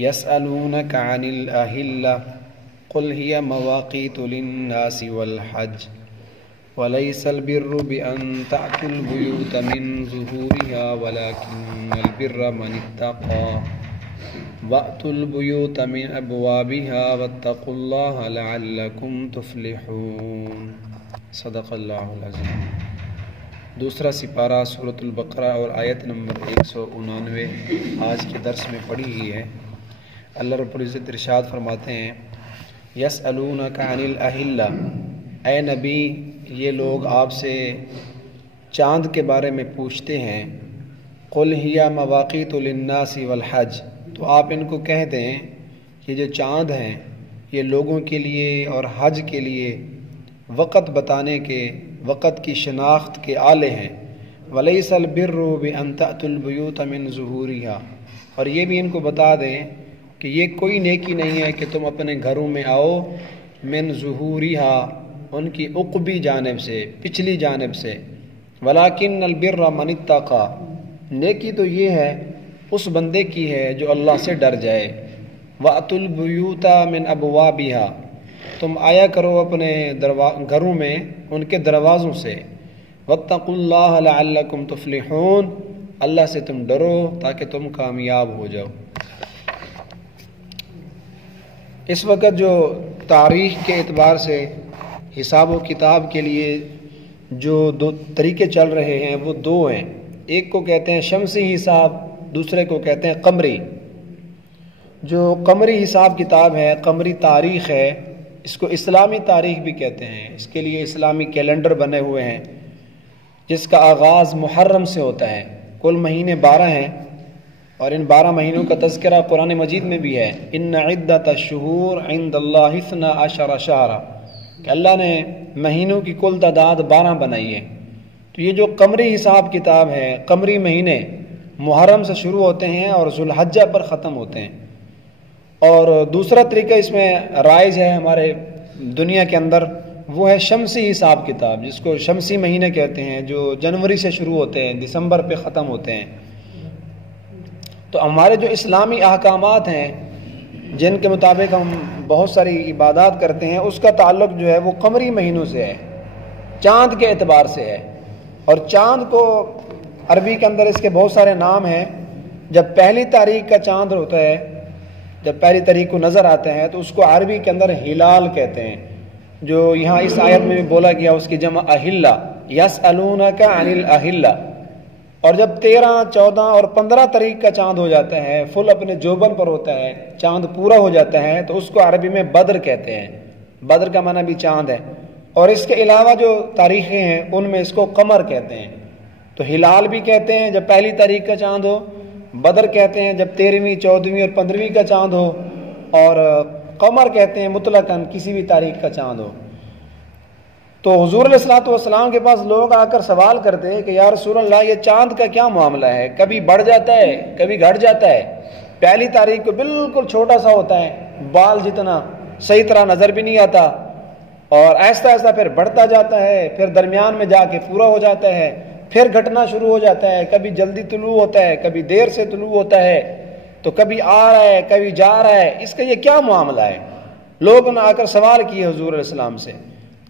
يسألونك عن الأهلة قل هي مواقيت للناس والحج وليس البر بأن تأتوا البيوت من ظهورها ولكن البر من اتقى وأتوا البيوت من أبوابها واتقوا الله لعلكم تفلحون صدق اللہ العظیم۔ دوسرا سپارہ سورۃ البقرہ اور آیت نمبر 199 آج کے درس میں پڑھی ہی ہے۔ اللہ رب العزت ارشاد فرماتے ہیں یسألونک عن الأہلہ، اے نبی یہ لوگ آپ سے چاند کے بارے میں پوچھتے ہیں۔ قل ہی مواقیت للناس والحج، تو آپ ان کو کہہ دیں کہ جو چاند ہیں یہ لوگوں کے لیے اور حج کے لیے وقت بتانے کے، وقت کی شناخت کے آلے ہیں۔ وَلَيْسَ الْبِرُّ بِأَن تَأْتُوا الْبُيُوتَ مِن ظُهُورِهَا، اور یہ بھی ان کو بتا دیں کہ یہ کوئی نیکی نہیں ہے کہ تم اپنے گھروں میں آؤ من ظُهُورِهَا، ان کی عقبی جانب سے، پچھلی جانب سے۔ وَلَكِنَّ الْبِرَّ مَنِ اتَّقَى، نیکی تو یہ ہے اس بندے کی ہے جو اللہ سے ڈر جائے۔ وَأْتُوا الْبُيُوتَ مِنْ أَبْوَابِهَا، تم آیا کرو اپنے گھروں میں ان کے دروازوں سے۔ وَاتَّقُوا اللَّهَ لَعَلَّكُمْ تُفْلِحُونَ، اللہ سے تم ڈرو تاکہ تم کامیاب ہو جاؤ۔ اس وقت جو تاریخ کے اعتبار سے حساب و کتاب کے لیے جو دو طریقے چل رہے ہیں وہ دو ہیں، ایک کو کہتے ہیں شمسی حساب، دوسرے کو کہتے ہیں قمری۔ جو قمری حساب کتاب ہے، قمری تاریخ ہے، اس کو اسلامی تاریخ بھی کہتے ہیں۔ اس کے لیے اسلامی کیلنڈر بنے ہوئے ہیں جس کا آغاز محرم سے ہوتا ہے۔ کل مہینے 12 ہیں اور ان 12 مہینوں کا تذکرہ قرآن مجید میں بھی ہے۔ ان عدۃ الشہور عند اللہ 12 شہرا، کہ اللہ نے مہینوں کی کل تعداد 12 بنائی ہے۔ تو یہ جو قمری حساب کتاب ہے، قمری مہینے محرم سے شروع ہوتے ہیں اور ذوالحجہ پر ختم ہوتے ہیں۔ اور دوسرا طریقہ اس میں رائج ہے ہمارے دنیا کے اندر، وہ ہے شمسی حساب کتاب، جس کو شمسی مہینے کہتے ہیں، جو جنوری سے شروع ہوتے ہیں، دسمبر پہ ختم ہوتے ہیں۔ تو ہمارے جو اسلامی احکامات ہیں جن کے مطابق ہم بہت ساری عبادات کرتے ہیں، اس کا تعلق جو ہے وہ قمری مہینوں سے ہے، چاند کے اعتبار سے ہے۔ اور چاند کو عربی کے اندر اس کے بہت سارے نام ہیں۔ جب پہلی تاریخ کا چاند ہوتا ہے، جب پہلی تاریخ کو نظر آتا ہے تو اس کو عربی کے اندر ہلال کہتے ہیں، جو یہاں اس آیت میں بھی بولا گیا، اس کی جمع اہلہ، یسألونک عن الاہلہ۔ اور جب 13، 14 اور 15 تاریخ کا چاند ہو جاتا ہے، فل اپنے جوبن پر ہوتا ہے، چاند پورا ہو جاتا ہے، تو اس کو عربی میں بدر کہتے ہیں۔ بدر کا معنی بھی چاند ہے۔ اور اس کے علاوہ جو تاریخیں ہیں ان میں اس کو قمر کہتے ہیں۔ تو ہلال بھی کہتے ہیں جب پہلی تاریخ کا چاند ہو، بدر کہتے ہیں جب 13ویں، 14ویں اور 15ویں کا چاند ہو، اور قمر کہتے ہیں مطلقاً کسی بھی تاریخ کا چاند ہو۔ تو حضور علیہ الصلوۃ والسلام کے پاس لوگ آ کر سوال کرتے ہیں کہ یا رسول اللہ، یہ چاند کا کیا معاملہ ہے؟ کبھی بڑھ جاتا ہے، کبھی گھٹ جاتا ہے۔ پہلی تاریخ کو بالکل چھوٹا سا ہوتا ہے، بال جتنا، صحیح طرح نظر بھی نہیں آتا، اور آہستہ آہستہ پھر بڑھتا جاتا ہے، پھر درمیان میں جا کے پورا ہو جاتا ہے، پھر گھٹنا شروع ہو جاتا ہے، کبھی جلدی طلوع ہوتا ہے، کبھی دیر سے طلوع ہوتا ہے، تو کبھی آ رہا ہے، کبھی جا رہا ہے، اس کا یہ کیا معاملہ ہے؟ لوگوں نے آ کر سوال کیے حضور علیہ السلام سے۔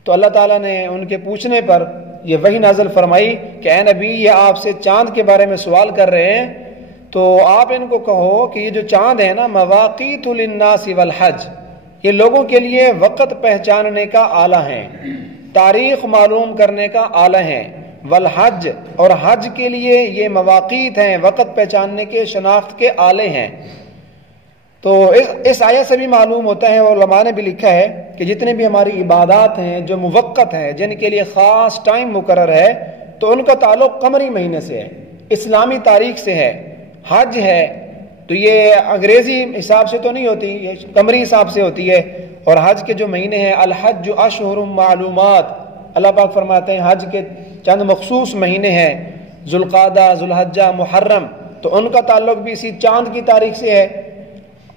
تو اللہ تعالیٰ نے ان کے پوچھنے پر یہ وحی نازل فرمائی کہ اے نبی، یہ آپ سے چاند کے بارے میں سوال کر رہے ہیں، تو آپ ان کو کہو کہ یہ جو چاند ہے نا، مواقیت للناس والحج، یہ لوگوں کے لیے وقت پہچاننے کا آلہ ہیں، تاریخ معلوم کرنے کا آلہ ہیں، والحج، اور حج کے لیے یہ مواقیت ہیں، وقت پہچاننے کے، شناخت کے آلے ہیں۔ تو اس آیت سے بھی معلوم ہوتا ہے، اور علماء نے بھی لکھا ہے کہ جتنے بھی ہماری عبادات ہیں جو موقت ہیں، جن کے لیے خاص ٹائم مقرر ہے، تو ان کا تعلق قمری مہینے سے ہے، اسلامی تاریخ سے ہے۔ حج ہے تو یہ انگریزی حساب سے تو نہیں ہوتی، یہ قمری حساب سے ہوتی ہے۔ اور حج کے جو مہینے ہیں، الحج اشہر معلومات، اللہ پاک فرماتے ہیں حج کے چند مخصوص مہینے ہیں، ذوالقعدہ، ذوالحجہ، محرم، تو ان کا تعلق بھی اسی چاند کی تاریخ سے ہے۔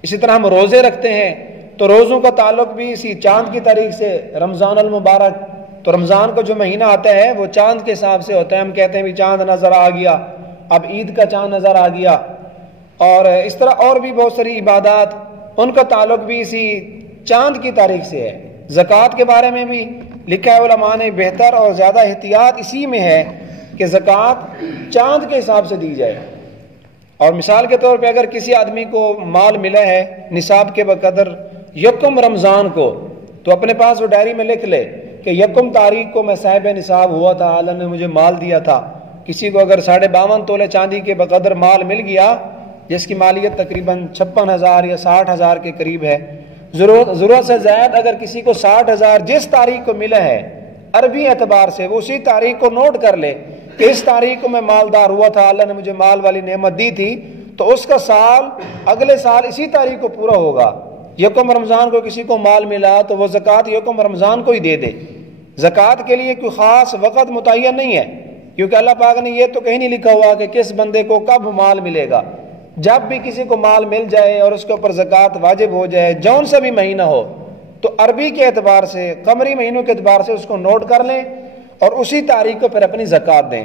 اسی طرح ہم روزے رکھتے ہیں تو روزوں کا تعلق بھی اسی چاند کی تاریخ سے، رمضان المبارک، تو رمضان کا جو مہینہ آتا ہے وہ چاند کے حساب سے ہوتا ہے۔ ہم کہتے ہیں بھی چاند نظر آ گیا، اب عید کا چاند نظر آ گیا، اور اس طرح اور بھی بہت ساری عبادات ان کا تعلق بھی اسی چاند کی تاریخ سے ہے۔ زکوٰۃ کے بارے میں بھی لکھا ہے علماء نے بہتر اور زیادہ احتیاط اسی میں ہے کہ زکوٰۃ چاند کے حساب سے دی جائے۔ اور مثال کے طور پہ اگر کسی آدمی کو مال ملا ہے نصاب کے بقدر یکم رمضان کو، تو اپنے پاس وہ ڈائری میں لکھ لے کہ یکم تاریخ کو میں صاحب نصاب ہوا تھا، اللہ نے مجھے مال دیا تھا۔ کسی کو اگر 52.5 تولے چاندی کے بقدر مال مل گیا جس کی مالیت تقریباً 56,000 یا 60,000 کے قریب ہے، ضرورت سے زائد اگر کسی کو 60,000 جس تاریخ کو ملا ہے عربی اعتبار سے، وہ اسی تاریخ کو نوٹ کر لے کہ اس تاریخ کو میں مالدار ہوا تھا، اللہ نے مجھے مال والی نعمت دی تھی، تو اس کا سال اگلے سال اسی تاریخ کو پورا ہوگا۔ یکم رمضان کو کسی کو مال ملا تو وہ زکوٰۃ یکم رمضان کو ہی دے دے۔ زکوٰۃ کے لیے کوئی خاص وقت متعین نہیں ہے، کیونکہ اللہ پاک نے یہ تو کہیں نہیں لکھا ہوا کہ کس بندے کو کب مال ملے گا۔ جب بھی کسی کو مال مل جائے اور اس کے اوپر زکوٰۃ واجب ہو جائے، جون سا بھی مہینہ ہو، تو عربی کے اعتبار سے، قمری مہینوں کے اعتبار سے اس کو نوٹ کر لیں اور اسی تاریخ کو پھر اپنی زکوٰۃ دیں۔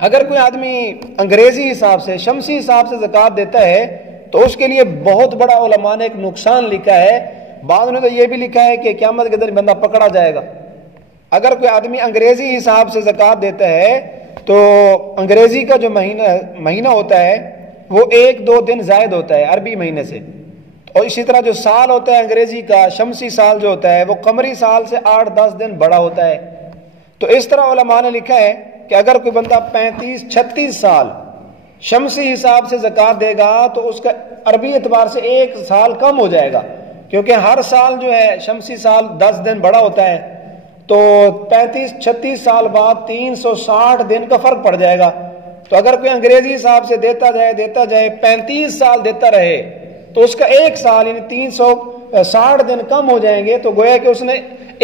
اگر کوئی آدمی انگریزی حساب سے، شمسی حساب سے زکوٰۃ دیتا ہے تو اس کے لیے بہت بڑا علماء نے ایک نقصان لکھا ہے۔ بعض نے تو یہ بھی لکھا ہے کہ قیامت کے دن بندہ پکڑا جائے گا۔ اگر کوئی آدمی انگریزی حساب سے زکوٰۃ دیتا ہے تو انگریزی کا جو مہینہ ہوتا ہے وہ 1-2 دن زائد ہوتا ہے عربی مہینے سے، اور اسی طرح جو سال ہوتا ہے انگریزی کا، شمسی سال جو ہوتا ہے وہ قمری سال سے 8-10 دن بڑا ہوتا ہے۔ تو اس طرح علماء نے لکھا ہے کہ اگر کوئی بندہ 35-36 سال شمسی حساب سے زکوٰۃ دے گا تو اس کا عربی اعتبار سے 1 سال کم ہو جائے گا، کیونکہ ہر سال جو ہے شمسی سال 10 دن بڑا ہوتا ہے، تو 35-36 سال بعد 360 دن کا فرق پڑ جائے گا۔ تو اگر کوئی انگریزی حساب سے دیتا جائے 35 سال دیتا رہے تو اس کا 1 سال یعنی 360 دن کم ہو جائیں گے، تو گویا کہ اس نے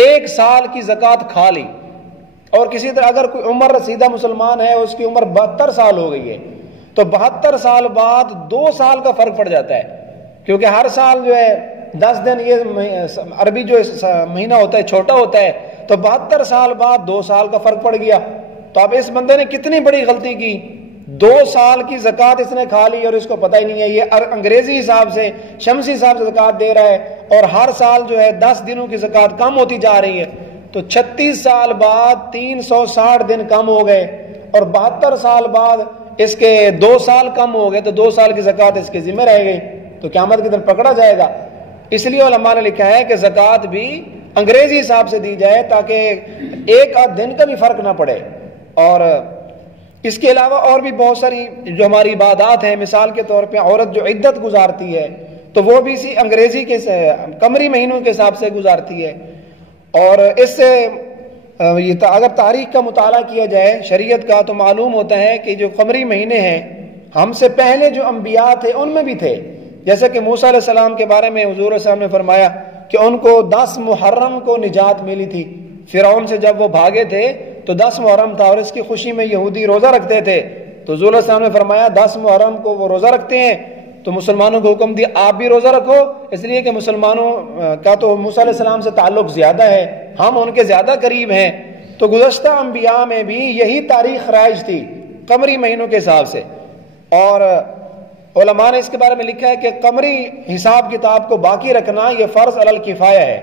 1 سال کی زکوٰۃ کھا لی۔ اور کسی طرح اگر کوئی عمر رسیدہ مسلمان ہے، اس کی عمر 72 سال ہو گئی ہے، تو 72 سال بعد 2 سال کا فرق پڑ جاتا ہے، کیونکہ ہر سال جو ہے 10 دن، یہ عربی جو مہینہ ہوتا ہے چھوٹا ہوتا ہے، تو 72 سال بعد 2 سال کا فرق پڑ گیا۔ تو اب اس بندے نے کتنی بڑی غلطی کی، 2 سال کی زکوٰۃ اس نے کھا لی اور اس کو پتہ ہی نہیں ہے۔ یہ انگریزی حساب سے، شمسی حساب سے زکوٰۃ دے رہا ہے اور ہر سال جو ہے 10 دنوں کی زکوٰۃ کم ہوتی جا رہی ہے، تو 36 سال بعد 360 دن کم ہو گئے، اور 72 سال بعد اس کے 2 سال کم ہو گئے، تو 2 سال کی زکوٰۃ اس کے ذمہ رہ گئی، تو قیامت کے دن پکڑا جائے گا۔ اس لیے علماء نے لکھا ہے کہ زکوٰۃ بھی انگریزی حساب سے دی جائے تاکہ 1-8 دن کا بھی فرق نہ پڑے۔ اور اس کے علاوہ اور بھی بہت ساری جو ہماری عبادات ہیں، مثال کے طور پہ عورت جو عدت گزارتی ہے تو وہ بھی اسی انگریزی کے قمری مہینوں کے حساب سے گزارتی ہے۔ اور اس سے اگر تاریخ کا مطالعہ کیا جائے شریعت کا تو معلوم ہوتا ہے کہ جو قمری مہینے ہیں ہم سے پہلے جو انبیاء تھے ان میں بھی تھے، جیسے کہ موسیٰ علیہ السلام کے بارے میں حضور صلی اللہ علیہ وسلم نے فرمایا کہ ان کو 10 محرم کو نجات ملی تھی۔ فرعون سے جب وہ بھاگے تھے تو 10 محرم تھا، اور اس کی خوشی میں یہودی روزہ رکھتے تھے، تو حضور صلی اللہ علیہ وسلم نے فرمایا 10 محرم کو وہ روزہ رکھتے ہیں تو مسلمانوں کو حکم دیا آپ بھی روزہ رکھو، اس لیے کہ مسلمانوں کا تو موسیٰ علیہ السلام سے تعلق زیادہ ہے، ہم ان کے زیادہ قریب ہیں۔ تو گزشتہ انبیاء میں بھی یہی تاریخ رائج تھی قمری مہینوں کے حساب سے، اور علماء نے اس کے بارے میں لکھا ہے کہ قمری حساب کتاب کو باقی رکھنا یہ فرض علی الکفایہ ہے۔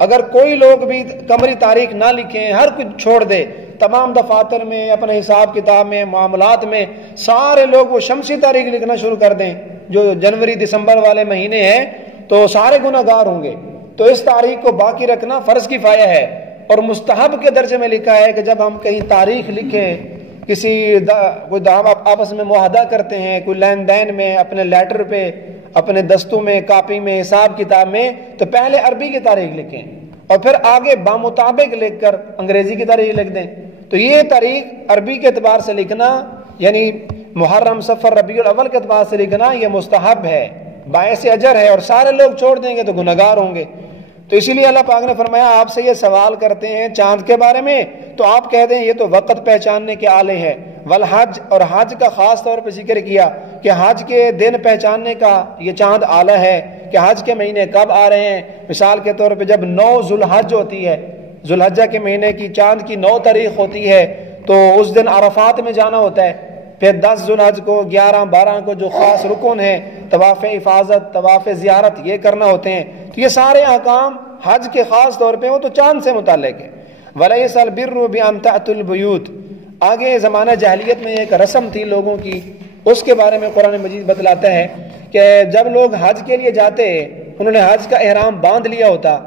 اگر کوئی لوگ بھی قمری تاریخ نہ لکھیں، ہر کچھ چھوڑ دے، تمام دفاتر میں، اپنے حساب کتاب میں، معاملات میں سارے لوگ وہ شمسی تاریخ لکھنا شروع کر دیں جو جنوری دسمبر والے مہینے ہیں، تو سارے گناہ گار ہوں گے۔ تو اس تاریخ کو باقی رکھنا فرض کفایہ ہے، اور مستحب کے درجے میں لکھا ہے کہ جب ہم کہیں تاریخ لکھیں، کوئی آپس میں معاہدہ کرتے ہیں، کوئی لین دین میں، اپنے لیٹر پہ، اپنے دستوں میں، کاپی میں، حساب کتاب میں، تو پہلے عربی کی تاریخ لکھیں اور پھر آگے بامطابق لکھ کر انگریزی کی تاریخ لکھ دیں۔ تو یہ تاریخ عربی کے اعتبار سے لکھنا، یعنی محرم، صفر، ربیع الاول کے اعتبار سے لکھنا، یہ مستحب ہے، باعث اجر ہے، اور سارے لوگ چھوڑ دیں گے تو گنہگار ہوں گے۔ تو اسی لیے اللہ پاک نے فرمایا آپ سے یہ سوال کرتے ہیں چاند کے بارے میں تو آپ کہہ دیں یہ تو وقت پہچاننے کے آلے ہیں، والحج، اور حج کا خاص طور پہ ذکر کیا کہ حج کے دن پہچاننے کا یہ چاند آلہ ہے کہ حج کے مہینے کب آ رہے ہیں۔ مثال کے طور پہ جب 9 ذوالحج ہوتی ہے، ذوالحجہ کے مہینے کی چاند کی 9 تاریخ ہوتی ہے، تو اس دن عرفات میں جانا ہوتا ہے، پھر 10 ذوالحج کو 11 12 کو جو خاص رکن ہیں طواف افاظت طواف زیارت یہ کرنا ہوتے ہیں. تو یہ سارے احکام حج کے خاص طور پہ وہ تو چاند سے متعلق ہے. وَلَيْسَ الْبِرُّ بِأَنْ تَأْتُوا الْبُيُوتَ. آگے زمانہ جاہلیت میں ایک رسم تھی لوگوں کی، اس کے بارے میں قرآن مجید بتلاتا ہے کہ جب لوگ حج کے لیے جاتے انہوں نے حج کا احرام باندھ لیا ہوتا.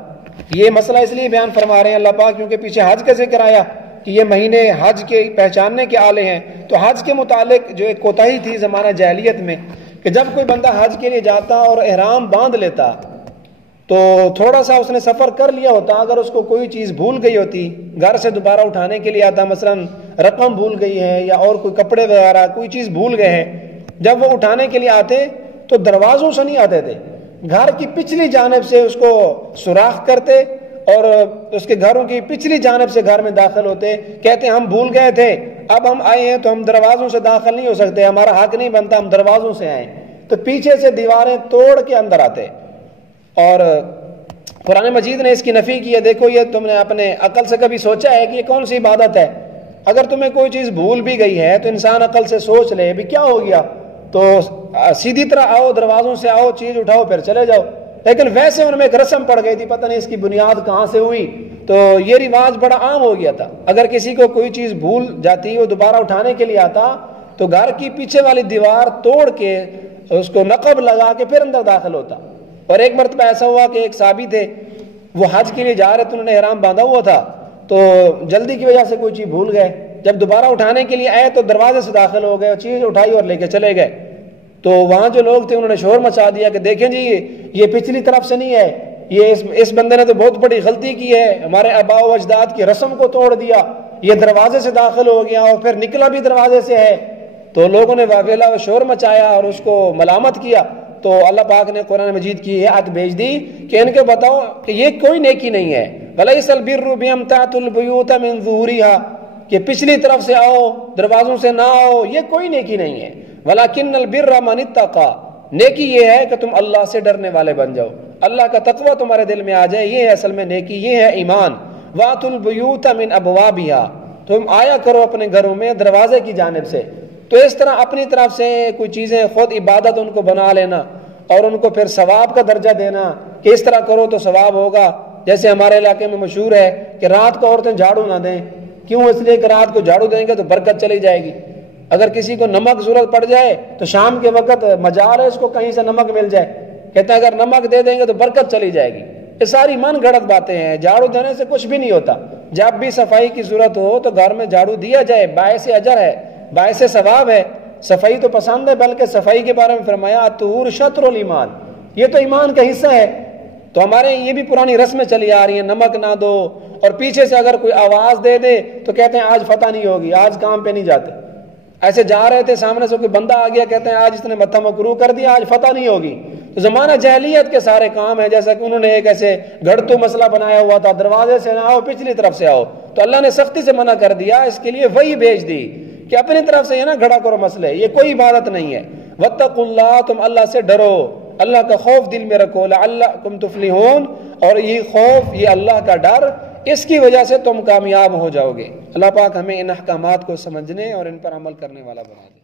یہ مسئلہ اس لیے بیان فرما رہے ہیں اللہ پاک کیونکہ پیچھے حج کا ذکر آیا کہ یہ مہینے حج کے پہچاننے کے آلے ہیں. تو حج کے متعلق جو ایک کوتاہی تھی زمانہ جاہلیت میں کہ جب کوئی بندہ حج کے لیے جاتا اور احرام باندھ لیتا تو تھوڑا سا اس نے سفر کر لیا ہوتا، اگر اس کو کوئی چیز بھول گئی ہوتی، گھر سے دوبارہ اٹھانے کے لیے آتا، مثلا رقم بھول گئی ہے یا اور کوئی کپڑے وغیرہ کوئی چیز بھول گئے ہیں، جب وہ اٹھانے کے لیے آتے تو دروازوں سے نہیں آتے تھے، گھر کی پچھلی جانب سے اس کو سوراخ کرتے اور اس کے گھروں کی پچھلی جانب سے گھر میں داخل ہوتے. کہتے ہم بھول گئے تھے، اب ہم آئے ہیں تو ہم دروازوں سے داخل نہیں ہو سکتے، ہمارا حق نہیں بنتا، ہم دروازوں سے آئیں. تو پیچھے سے دیواریں توڑ کے اندر آتے. اور قرآن مجید نے اس کی نفی کی ہے. دیکھو یہ تم نے اپنے عقل سے کبھی سوچا ہے کہ یہ کون سی عبادت ہے؟ اگر تمہیں کوئی چیز بھول بھی گئی ہے تو انسان عقل سے سوچ لے بھی کیا ہو گیا، تو سیدھی طرح آؤ، دروازوں سے آؤ، چیز اٹھاؤ پھر چلے جاؤ. لیکن ویسے ان میں ایک رسم پڑ گئی تھی، پتہ نہیں اس کی بنیاد کہاں سے ہوئی، تو یہ رواج بڑا عام ہو گیا تھا. اگر کسی کو کوئی چیز بھول جاتی وہ دوبارہ اٹھانے کے لیے آتا تو گھر کی پیچھے والی دیوار توڑ کے اس کو نقب لگا کے پھر اندر داخل ہوتا. اور ایک مرتبہ ایسا ہوا کہ ایک صحابی تھے، وہ حج کے لیے جا رہے تھے، انہوں نے احرام باندھا ہوا تھا، تو جلدی کی وجہ سے کوئی چیز بھول گئے. جب دوبارہ اٹھانے کے لیے آئے تو دروازے سے داخل ہو گئے اور چیز اٹھائی اور لے کے چلے گئے. تو وہاں جو لوگ تھے انہوں نے شور مچا دیا کہ دیکھیں جی یہ پچھلی طرف سے نہیں ہے، یہ اس بندے نے تو بہت بڑی غلطی کی ہے، ہمارے آباء و اجداد کی رسم کو توڑ دیا، یہ دروازے سے داخل ہو گیا اور پھر نکلا بھی دروازے سے ہے. تو لوگوں نے واویلا و شور مچایا اور اس کو ملامت کیا. تو اللہ پاک نے قرآن مجید کی یہ آیت بھیج دی کہ ان کو بتاؤ کہ یہ کوئی نیکی نہیں ہے. وَلَيْسَ الْبِرُّ بِأَنْ تَأْتُوا الْبُيُوتَ مِنْ ظُهُورِهَا، کہ پچھلی طرف سے آؤ، دروازوں سے نہ آؤ، یہ کوئی نیکی نہیں ہے. وَلَكِنَّ الْبِرَّ مَنِ اتَّقَىٰ، نیکی یہ ہے کہ تم اللہ سے ڈرنے والے بن جاؤ، اللہ کا تقوی تمہارے دل میں آ جائے، یہ ہے اصل میں نیکی، یہ ہے ایمان. وَأْتُوا الْبُيُوتَ مِنْ أَبْوَابِهَا، تم آیا کرو اپنے گھروں میں دروازے کی جانب سے. تو اس طرح اپنی طرف سے کوئی چیزیں خود عبادت ان کو بنا لینا اور ان کو پھر ثواب کا درجہ دینا کہ اس طرح کرو تو ثواب ہوگا. جیسے ہمارے علاقے میں مشہور ہے کہ رات کو عورتیں جھاڑو نہ دیں. کیوں؟ اس لیے کہ رات کو جھاڑو دیں گے تو برکت چلی جائے گی. اگر کسی کو نمک ضرورت پڑ جائے تو شام کے وقت مجال ہے اس کو کہیں سے نمک مل جائے، کہتے ہیں اگر نمک دے دیں گے تو برکت چلی جائے گی. یہ ساری من گھڑت باتیں ہیں، جھاڑو دینے سے کچھ بھی نہیں ہوتا. جب بھی صفائی کی ضرورت ہو تو گھر میں جھاڑو دیا جائے، باعث اجر ہے، باعث ثواب ہے. صفائی تو پسند ہے، بلکہ صفائی کے بارے میں فرمایا طہور شطر الایمان، یہ تو ایمان کا حصہ ہے. تو ہمارے یہ بھی پرانی رسمیں چلی آ رہی ہیں، نمک نہ دو، اور پیچھے سے اگر کوئی آواز دے دے تو کہتے ہیں آج فتح نہیں ہوگی، آج کام پہ نہیں جاتے. ایسے جا رہے تھے، سامنے سے کوئی بندہ آ گیا، کہتے ہیں آج اس نے متھا مکروہ کر دیا، آج فتح نہیں ہوگی. تو زمانہ جاہلیت کے سارے کام ہیں، جیسا کہ انہوں نے ایک ایسے گھڑتو مسئلہ بنایا ہوا تھا، دروازے سے نہ آؤ، پچھلی طرف سے آؤ. تو اللہ نے سختی سے منع کر دیا، اس کے لیے وہی بھیج دی کہ اپنی طرف سے یہ نہ گھڑا کرو مسئلے، یہ کوئی عبادت نہیں ہے. واتقوا اللہ، تم اللہ سے ڈرو، اللہ کا خوف دل میں رکھو، لعلکم تفلحون، اور یہ خوف، یہ اللہ کا ڈر، اس کی وجہ سے تم کامیاب ہو جاؤ گے. اللہ پاک ہمیں ان احکامات کو سمجھنے اور ان پر عمل کرنے والا بنا دے.